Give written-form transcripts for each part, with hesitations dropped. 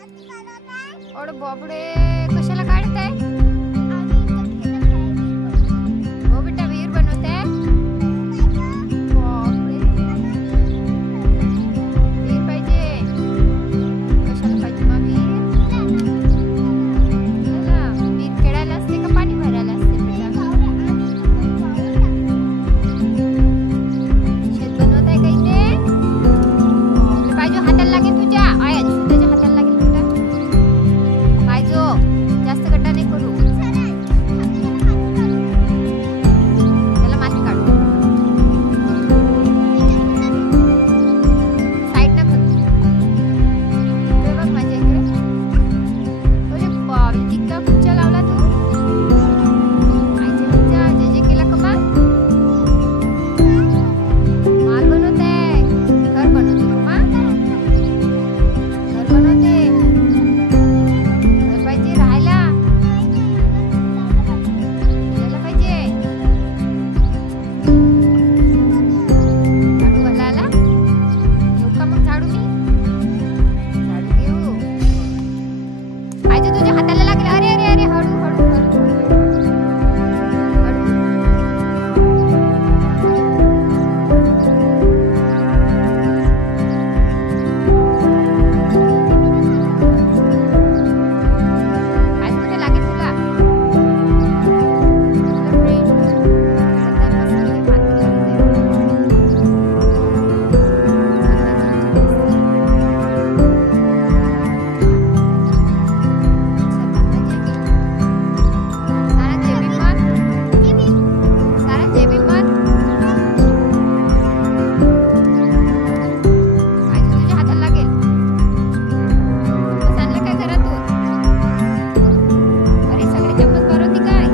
अरे बापरे, कशाला काढताय? हो बेटा, विहीर बनवताय? बापरे, विहीर पाहिजे. कशाला पाहिजे मग विहीर? विहीर खेळायला असते का पाणी भरायला असते बेटा? शेत बनवताय का इथे? पाहिजे हाताला लागेल तुझ्या. आय त्याच्या हाताला लागेल बेटा. पाहिजे जास्त गड्डा नाही करू. त्याला माती काढू. साईड ना कर. इकडे बघ माझ्या इकडे. अरे बापरे, इतका कुच्चा लावला तू. आईच्या तुझ्या जे जे केला कमाल. माल बनवताय. घर बनवते कमा. घर बनवते. घर पाहिजे राहायला. राहायला पाहिजे. झाडू घालायला घेऊ का मग? झाडू मी झाडू घेऊ. पाहिजे तुझ्या हाताला लागेल. अरे अरे अरे, हळू हळू हळू हळू. आज कुठे लागेल तुला? तुझ्या हाताला लागेल. बस आणलं काय घरातून? अरे सगळे चम्मच भरवती काय?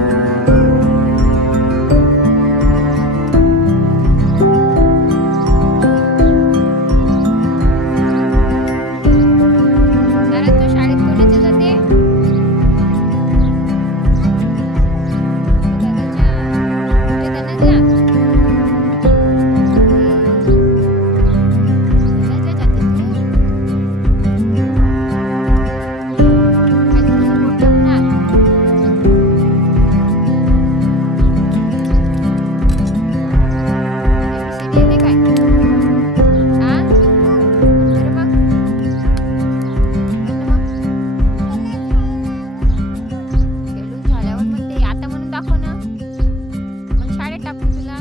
सारा तू शाळेत कोणाच्या जाते? दादाच्या. कुठे दादाच्या? दादाच्या जाते तू. खाली तुझं पोट टाकणार. ABCD येते काय? हा? बरं मग. बरं मग. खेळून झाल्यावर मग ते आता म्हणून दाखव ना. मग शाळेत टाकू तुला.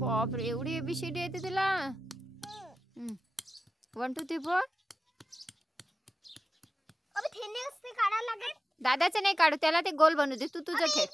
बापरे, एवढी ABCD येते तुला? 1 2 3 4. दादाचं नाही काढू, त्याला ते गोल बनवू दे. तू तुझं खेळ.